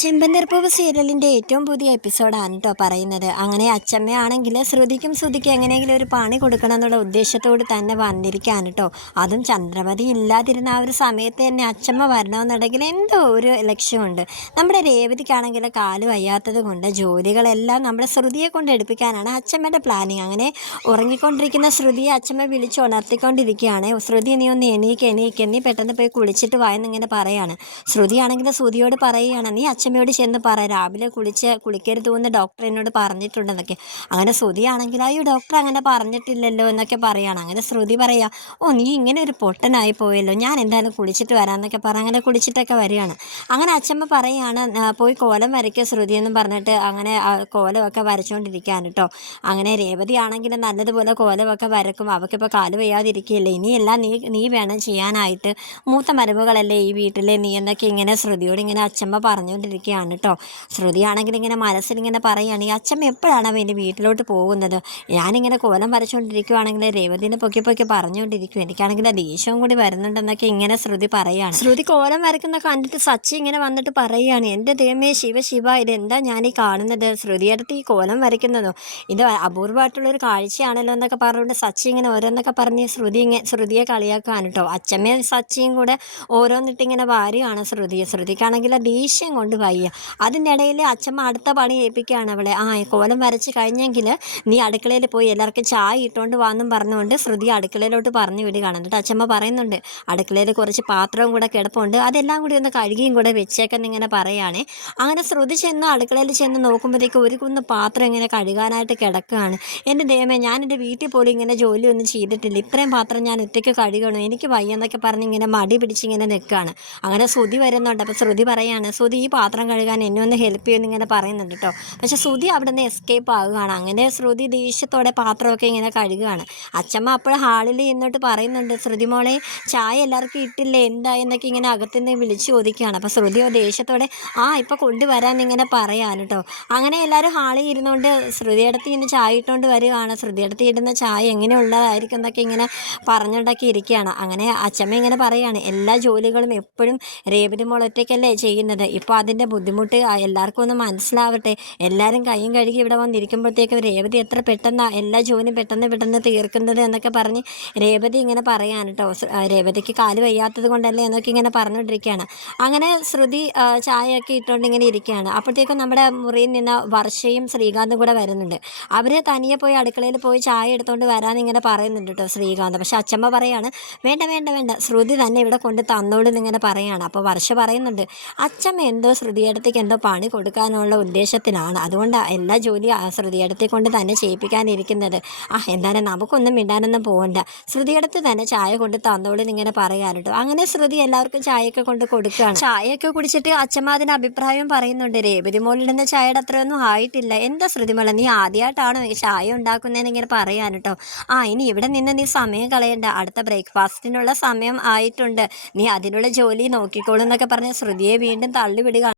ചെമ്പന്തീർപ്പൂവ് സീരിയലിന്റെ ഏറ്റവും പുതിയ എപ്പിസോഡാണ് കേട്ടോ പറയുന്നത്. അങ്ങനെ അച്ചമ്മയാണെങ്കിൽ ശ്രുതിക്കും ശ്രുതിക്കും എങ്ങനെയെങ്കിലും ഒരു പണി കൊടുക്കണം എന്നുള്ള ഉദ്ദേശത്തോട് തന്നെ വന്നിരിക്കുകയാണ് കേട്ടോ അതും ചന്ദ്രമതി ഇല്ലാതിരുന്ന ആ ഒരു സമയത്ത് തന്നെ അച്ചമ്മ വരണമെന്നുണ്ടെങ്കിൽ എന്തോ ഒരു ലക്ഷ്യമുണ്ട്. നമ്മുടെ രേവതിക്കാണെങ്കിൽ കാൽ വയ്യാത്തത് കൊണ്ട് ജോലികളെല്ലാം നമ്മുടെ ശ്രുതിയെ കൊണ്ട് എടുപ്പിക്കാനാണ് അച്ചമ്മയുടെ പ്ലാനിങ് അങ്ങനെ ഉറങ്ങിക്കൊണ്ടിരിക്കുന്ന ശ്രുതിയെ അച്ചമ്മ വിളിച്ച് ഉണർത്തിക്കൊണ്ടിരിക്കുകയാണ്. ശ്രുതി നീ ഒന്ന് എണീക്ക് എണീക്ക് നീ പെട്ടെന്ന് പോയി കുളിച്ചിട്ട് വായെന്നിങ്ങനെ പറയാണ്. ശ്രുതിയാണെങ്കിൽ ശ്രുതിയോട് പറയുകയാണ് നീ അച്ഛമ്മയോട് ചെന്ന് പറ. രാവിലെ കുളിച്ച് കുളിക്കരുത് എന്ന് ഡോക്ടർ എന്നോട് പറഞ്ഞിട്ടുണ്ടെന്നൊക്കെ. അങ്ങനെ ശ്രുതിയാണെങ്കിൽ അയ്യോ ഡോക്ടർ അങ്ങനെ പറഞ്ഞിട്ടില്ലല്ലോ എന്നൊക്കെ പറയുകയാണ് അങ്ങനെ ശ്രുതി പറയാ ഓ നീ ഇങ്ങനെ ഒരു പൊട്ടനായി പോയല്ലോ. ഞാൻ എന്തായാലും കുളിച്ചിട്ട് വരാമെന്നൊക്കെ പറ. അങ്ങനെ കുളിച്ചിട്ടൊക്കെ വരികയാണ്. അങ്ങനെ അച്ഛമ്മ പറയുകയാണ് പോയി കോലം വരയ്ക്കുക ശ്രുതി എന്ന് പറഞ്ഞിട്ട് അങ്ങനെ കോലമൊക്കെ വരച്ചുകൊണ്ടിരിക്കുകയാണ് കേട്ടോ അങ്ങനെ രേവതി ആണെങ്കിലും നല്ലതുപോലെ കോലമൊക്കെ വരക്കും. അവൾക്കിപ്പോൾ കാൽ വയ്യാതിരിക്കുകയല്ലേ. ഇനിയെല്ലാം നീ നീ വേണം ചെയ്യാനായിട്ട്. മൂത്ത മരുമകളല്ലേ ഈ വീട്ടിലെ? നീ എന്നൊക്കെ ഇങ്ങനെ ശ്രുതിയോട് ഇങ്ങനെ അച്ഛമ്മ പറഞ്ഞുകൊണ്ടിരിക്കുകയാണ് കേട്ടോ. ശ്രുതിയാണെങ്കിൽ ഇങ്ങനെ മനസ്സിലിങ്ങനെ പറയുകയാണ് ഈ അച്ഛൻ എപ്പോഴാണ് അവൻ എന്റെ വീട്ടിലോട്ട് പോകുന്നത്? ഞാനിങ്ങനെ കോലം വരച്ചുകൊണ്ടിരിക്കുവാണെങ്കിൽ രേവതിനെ പൊക്കി പൊക്കി പറഞ്ഞുകൊണ്ടിരിക്കും. എനിക്കാണെങ്കിൽ ദേഷ്യവും കൂടി വരുന്നുണ്ടെന്നൊക്കെ ഇങ്ങനെ ശ്രുതി പറയുകയാണ്. ശ്രുതി കോലം വരയ്ക്കുന്ന കണ്ടിട്ട് സച്ചി ഇങ്ങനെ വന്നിട്ട് പറയുകയാണ് എന്റെ ദൈവമേ ശിവ ശിവ ഇതെന്താ ഞാൻ ഈ കാണുന്നത്? ശ്രുതിയടുത്ത് ഈ കോലം വരയ്ക്കുന്നതോ? ഇത് അപൂർവമായിട്ടുള്ളൊരു കാഴ്ചയാണല്ലോ എന്നൊക്കെ പറഞ്ഞുകൊണ്ട് സച്ചി ഇങ്ങനെ ഓരോന്നൊക്കെ പറഞ്ഞ് ശ്രുതി ഇങ്ങനെ ശ്രുതിയെ കളിയാക്കാൻ കേട്ടോ. അച്ഛമ്മയും സച്ചിയും കൂടെ ഓരോന്നിട്ട് ഇങ്ങനെ ശ്രുതി. ശ്രുതിക്കാണെങ്കിൽ ദേഷ്യം കൊണ്ട് വയ്യ അതിന്റെ ഇടയിൽ അച്ഛമ്മ അടുത്ത പണി ഏൽപ്പിക്കുകയാണ് അവളെ. ആ കോലം വരച്ച് കഴിഞ്ഞെങ്കിൽ നീ അടുക്കളയിൽ പോയി എല്ലാവർക്കും ചായ ഇട്ടുകൊണ്ട് വാന്നും പറഞ്ഞുകൊണ്ട് ശ്രുതി അടുക്കളയിലോട്ട് പറഞ്ഞു വിടുകയാണ്. എന്നിട്ട് അച്ഛമ്മ പറയുന്നുണ്ട് അടുക്കളയിൽ കുറച്ച് പാത്രവും കൂടെ കിടപ്പുണ്ട്. അതെല്ലാം കൂടി ഒന്ന് കഴുകിയും കൂടെ വെച്ചേക്കെന്ന് ഇങ്ങനെ പറയുകയാണേ. അങ്ങനെ ശ്രുതി ചെന്ന് അടുക്കളയിൽ ചെന്ന് നോക്കുമ്പോഴത്തേക്ക് ഒരു കുന്ന് പാത്രം ഇങ്ങനെ കഴുകാനായിട്ട് കിടക്കുകയാണ്. എന്റെ ദൈവമേ ഞാൻ എന്റെ വീട്ടിൽ പോലും ഇങ്ങനെ ജോലിയൊന്നും ചെയ്തിട്ടില്ല. ഇത്രയും പാത്രം ഞാൻ ഒറ്റയ്ക്ക് കഴുകണം? എനിക്ക് വയ്യെന്നൊക്കെ പറഞ്ഞ് ഇങ്ങനെ മടി പിടിച്ച് ഇങ്ങനെ നിൽക്കുകയാണ്. അങ്ങനെ ശ്രുതി വരുന്നുണ്ട്. അപ്പോൾ ശ്രുതി പറയാണ് ശ്രുതി ഈ പാത്രം കഴുകാൻ എന്നെ ഒന്ന് ഹെൽപ്പ് ചെയ്യുമെന്ന് ഇങ്ങനെ പറയുന്നുണ്ട് കേട്ടോ പക്ഷെ ശ്രുതി അവിടെ നിന്ന് എസ്കേപ്പ് ആവുകയാണ്. അങ്ങനെ ശ്രുതി ദേഷ്യത്തോടെ പാത്രമൊക്കെ ഇങ്ങനെ കഴുകുകയാണ്. അച്ഛമ്മ അപ്പോൾ ഹാളിൽ എന്നിട്ട് പറയുന്നുണ്ട് ശ്രുതി മോളെ ചായ എല്ലാവർക്കും ഇട്ടില്ലേ? എന്താ? എന്നൊക്കെ ഇങ്ങനെ അകത്തുനിന്ന് വിളിച്ച് ചോദിക്കുകയാണ്. അപ്പോൾ ശ്രുതി ദേഷ്യത്തോടെ ആ ഇപ്പോൾ കൊണ്ടുവരാൻ ഇങ്ങനെ പറയാൻ കേട്ടോ അങ്ങനെ എല്ലാവരും ഹാളിൽ ഇരുന്നുകൊണ്ട് ശ്രുതിയടുത്ത് ഇന്ന് ചായ ഇട്ടുകൊണ്ട് വരികയാണ്. ശ്രുതിയടുത്ത് ഇടുന്ന ചായ എങ്ങനെയുള്ളതായിരിക്കും എന്നൊക്കെ ഇങ്ങനെ പറഞ്ഞുകൊണ്ടൊക്കെ ഇരിക്കുകയാണ്. അങ്ങനെ അച്ഛമ്മ ഇങ്ങനെ പറയുകയാണ് എല്ലാ ജോലികളും എപ്പോഴും രേവതി മോൾ ചെയ്യുന്നത്? ഇപ്പോൾ അതിന്റെ ബുദ്ധിമുട്ട് എല്ലാവർക്കും ഒന്ന് മനസ്സിലാവട്ടെ. എല്ലാവരും കൈയും കഴുകി ഇവിടെ വന്നിരിക്കുമ്പോഴത്തേക്കും രേവതി എത്ര പെട്ടെന്ന് എല്ലാ ജോലിയും പെട്ടെന്ന് പെട്ടെന്ന് തീർക്കുന്നത് എന്നൊക്കെ പറഞ്ഞ് രേവതി ഇങ്ങനെ പറയാൻ കേട്ടോ രേവതിക്ക് കാൽ വയ്യാത്തത് കൊണ്ടല്ലേ എന്നൊക്കെ ഇങ്ങനെ പറഞ്ഞുകൊണ്ടിരിക്കുകയാണ്. അങ്ങനെ ശ്രുതി ചായയൊക്കെ ഇട്ടുകൊണ്ട് ഇങ്ങനെ ഇരിക്കുകയാണ്. അപ്പോഴത്തേക്കും നമ്മുടെ മുറിയിൽ നിന്ന് വർഷയും ശ്രീകാന്തും കൂടെ വരുന്നുണ്ട്. അവർ തനിയെ പോയി അടുക്കളയിൽ പോയി ചായ എടുത്തുകൊണ്ട് വരാമെന്ന് ഇങ്ങനെ പറയുന്നുണ്ട് കേട്ടോ ശ്രീകാന്ത്. പക്ഷെ അച്ഛമ്മ പറയാണ് വേണ്ട വേണ്ട വേണ്ട. ശ്രുതി തന്നെ ഇവിടെ കൊണ്ട് തന്നോളൂ എന്നിങ്ങനെ പറയുകയാണ് അപ്പോൾ വർഷ പറയുന്നുണ്ട് അച്ഛമ്മ എന്തോ ശ്രുതിയടുത്തേക്ക് എന്തോ പണി കൊടുക്കാനുള്ള ഉദ്ദേശത്തിലാണ് അതുകൊണ്ട് എല്ലാ ജോലിയും ആ ശ്രുതിയടുത്തെ കൊണ്ട് തന്നെ ചെയ്യിപ്പിക്കാനിരിക്കുന്നത്. ആ എന്തായാലും നമുക്കൊന്നും മിണ്ടാനൊന്നും പോകണ്ട ശ്രുതിയടുത്ത് തന്നെ ചായ കൊണ്ട് തന്നോളിന്ന് ഇങ്ങനെ പറയാൻ അങ്ങനെ ശ്രുതി എല്ലാവർക്കും ചായയൊക്കെ കൊണ്ട് കൊടുക്കുകയാണ്. ചായയൊക്കെ കുടിച്ചിട്ട് അച്ഛമ്മ അതിന് അഭിപ്രായം പറയുന്നുണ്ട്. രേവതി മോളിടുന്ന ചായയുടെ അത്രയൊന്നും ആയിട്ടില്ല. എന്താ ശ്രുതിമോളെ നീ ആദ്യമായിട്ടാണോ ചായ ഉണ്ടാക്കുന്നതെന്ന് ഇങ്ങനെ പറയാൻ കേട്ടോ ആ ഇനി ഇവിടെ നിന്ന് നീ സമയം കളയണ്ട. അടുത്ത ബ്രേക്ക്ഫാസ്റ്റിനുള്ള സമയം ആയിട്ടുണ്ട്. നീ അതിനുള്ള ജോലി നോക്കിക്കോളൂ എന്നൊക്കെ പറഞ്ഞ് ശ്രുതിയെ വീണ്ടും തള്ളിവിടുക